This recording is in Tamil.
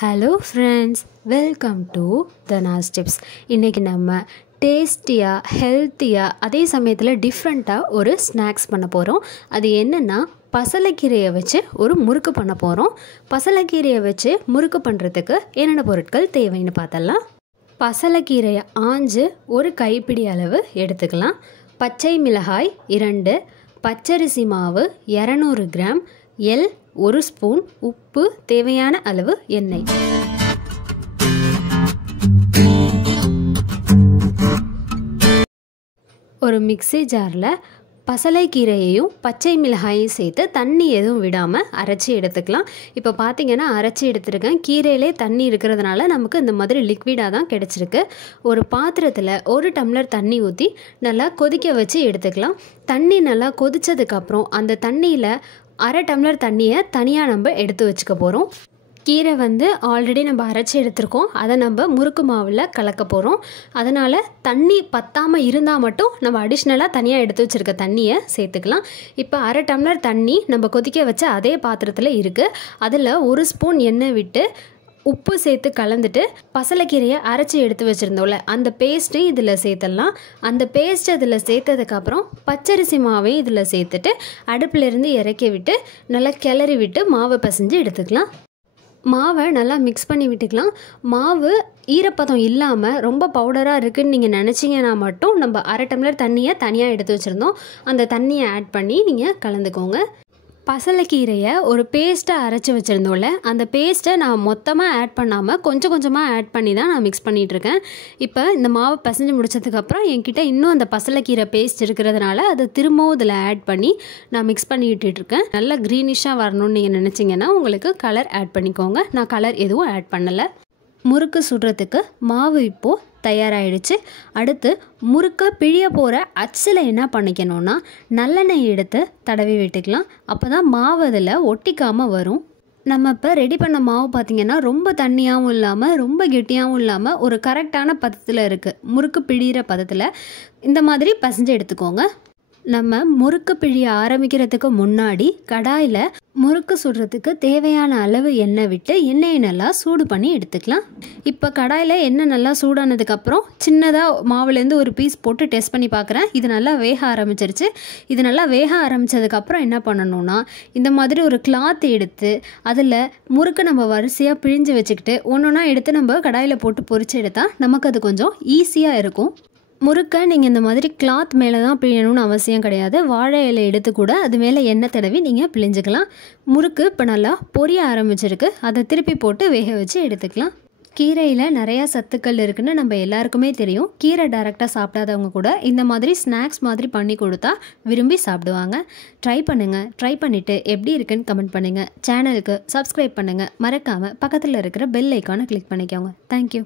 ஹலோ ஃப்ரெண்ட்ஸ், வெல்கம் டு தனாஸ் டிப்ஸ். இன்றைக்கி நம்ம டேஸ்டியாக, ஹெல்த்தியாக, அதே சமயத்தில் டிஃப்ரெண்ட்டாக ஒரு ஸ்நாக்ஸ் பண்ண போகிறோம். அது என்னென்னா, பசலைக்கீரையை வச்சு ஒரு முறுக்கு பண்ண போகிறோம். பசலைக்கீரையை வச்சு முறுக்கு பண்ணுறதுக்கு என்னென்ன பொருட்கள் தேவைன்னு பார்த்தலாம். பசலைக்கீரையை ஆஞ்சு ஒரு கைப்பிடி அளவு எடுத்துக்கலாம். பச்சை மிளகாய் 2, பச்சரிசி மாவு 200 கிராம், எள் 1 ஸ்பூன், உப்பு, தேவையான அளவு எண்ணெய். ஒரு மிக்ஸி ஜாரில் பசலைக்கீரையையும் பச்சை மிளகாயையும் சேர்த்து தண்ணி எதுவும் விடாமல் அரைச்சி எடுத்துக்கலாம். இப்போ பார்த்தீங்கன்னா அரைச்சி எடுத்துருக்கேன். கீரையிலே தண்ணி இருக்கிறதுனால நமக்கு இந்த மாதிரி லிக்விடாக தான் கிடச்சிருக்கு. ஒரு பாத்திரத்தில் 1 டம்ளர் தண்ணி ஊற்றி நல்லா கொதிக்க வச்சு எடுத்துக்கலாம். தண்ணி நல்லா கொதித்ததுக்கப்புறம் அந்த தண்ணியில் 1/2 டம்ளர் தண்ணியை தனியாக நம்ம எடுத்து வச்சுக்க போகிறோம். கீரை ஆல்ரெடி நம்ம அரைச்சி எடுத்துருக்கோம். அதை நம்ம முறுக்கு மாவில் கலக்க போகிறோம். அதனால் தண்ணி பத்தாமல் இருந்தால் மட்டும் நம்ம அடிஷ்னலாக தனியாக எடுத்து வச்சுருக்க தண்ணியை சேர்த்துக்கலாம். இப்போ 1/2 டம்ளர் தண்ணி நம்ம கொதிக்க வச்ச அதே பாத்திரத்தில் இருக்குது. அதில் 1 ஸ்பூன் எண்ணெய் விட்டு உப்பு சேர்த்து கலந்துட்டு பசலைக்கீரையை அரைச்சி எடுத்து வச்சுருந்தோம்ல, அந்த பேஸ்ட்டையும் இதில் சேர்த்துடலாம். அந்த பேஸ்ட் இதில் சேர்த்ததுக்கப்புறம் பச்சரிசி மாவையும் இதில் சேர்த்துட்டு அடுப்பிலேருந்து இறக்கி விட்டு நல்லா கிளறி விட்டு மாவை பிசைஞ்சு எடுத்துக்கலாம். மாவை நல்லா மிக்ஸ் பண்ணி விட்டுக்கலாம். மாவு ஈரப்பதம் இல்லாமல் ரொம்ப பவுடராக இருக்குதுன்னு நீங்கள் நினச்சிங்கன்னா மட்டும் நம்ம 1/2 டம்ளர் தண்ணியை தனியாக எடுத்து வச்சுருந்தோம், அந்த தண்ணியை ஆட் பண்ணி நீங்கள் கலந்துக்கோங்க. பசலைக்கீரையை ஒரு பேஸ்ட்டை அரைச்சி வச்சுருந்தோம்ல, அந்த பேஸ்ட்டை நான் மொத்தமாக ஆட் பண்ணாமல் கொஞ்சம் கொஞ்சமாக ஆட் பண்ணி தான் நான் மிக்ஸ் பண்ணிகிட்ருக்கேன். இப்போ இந்த மாவு பிசைஞ்சு முடிச்சதுக்கப்புறம் என்கிட்ட இன்னும் அந்த பசலைக்கீரை பேஸ்ட் இருக்கிறதுனால அதை திரும்பவும் இதில் ஆட் பண்ணி நான் மிக்ஸ் பண்ணி விட்டுட்ருக்கேன். நல்லா க்ரீனிஷாக வரணும்னு நீங்கள் நினச்சிங்கன்னா உங்களுக்கு கலர் ஆட் பண்ணிக்கோங்க. நான் கலர் எதுவும் ஆட் பண்ணலை. முறுக்கு சுடுறதுக்கு மாவு இப்போது தயாராகிடுச்சு. அடுத்து முறுக்கை பிழிய போகிற அச்சில் என்ன பண்ணிக்கணும்னா நல்லெண்ணெய் எடுத்து தடவி விட்டுக்கலாம். அப்போ தான் மாவு அதில் ஒட்டிக்காமல் வரும். நம்ம இப்போ ரெடி பண்ண மாவு பார்த்திங்கன்னா ரொம்ப தண்ணியாகவும் இல்லாமல் ரொம்ப கெட்டியாகவும் இல்லாமல் ஒரு கரெக்டான பதத்தில் இருக்குது. முறுக்கு பிழிகிற பதத்தில் இந்த மாதிரி பசைஞ்சு எடுத்துக்கோங்க. நம்ம முறுக்கு பிழிய ஆரம்பிக்கிறதுக்கு முன்னாடி கடாயில் முறுக்கு சுடுறதுக்கு தேவையான அளவு எண்ணெய் விட்டு எண்ணெயை நல்லா சூடு பண்ணி எடுத்துக்கலாம். இப்போ கடாயில் எண்ணெய் நல்லா சூடானதுக்கப்புறம் சின்னதாக மாவுலேருந்து ஒரு பீஸ் போட்டு டெஸ்ட் பண்ணி பார்க்குறேன். இது நல்லா வேக ஆரம்பிச்சிருச்சு. இது நல்லா வேக ஆரம்பித்ததுக்கப்புறம் என்ன பண்ணணும்னா இந்த மாதிரி ஒரு கிளாத் எடுத்து அதில் முறுக்கு நம்ம வரிசையாக பிழிஞ்சு வச்சுக்கிட்டு ஒன்றா எடுத்து நம்ம கடாயில் போட்டு பொரிச்சு எடுத்தால் நமக்கு அது கொஞ்சம் ஈஸியாக இருக்கும். முறுக்கை நீங்கள் இந்த மாதிரி கிளாத் மேலே தான் பிழியணும்னு அவசியம் கிடையாது. வாழை இலை எடுத்து கூட அது மேலே எண்ணெய் தடவி நீங்கள் பிழிஞ்சிக்கலாம். முறுக்கு இப்போ நல்லா பொரிய ஆரம்பிச்சிருக்கு. அதை திருப்பி போட்டு வேக வச்சு எடுத்துக்கலாம். கீரையில் நிறையா சத்துக்கள் இருக்குதுன்னு நம்ம எல்லாருக்குமே தெரியும். கீரை டைரெக்டாக சாப்பிடாதவங்க கூட இந்த மாதிரி ஸ்நாக்ஸ் மாதிரி பண்ணி கொடுத்தா விரும்பி சாப்பிடுவாங்க. ட்ரை பண்ணுங்கள். ட்ரை பண்ணிவிட்டு எப்படி இருக்குன்னு கமெண்ட் பண்ணுங்கள். சேனலுக்கு சப்ஸ்கிரைப் பண்ணுங்கள். மறக்காமல் பக்கத்தில் இருக்கிற பெல் ஐக்கானை கிளிக் பண்ணிக்கோங்க. தேங்க்யூ.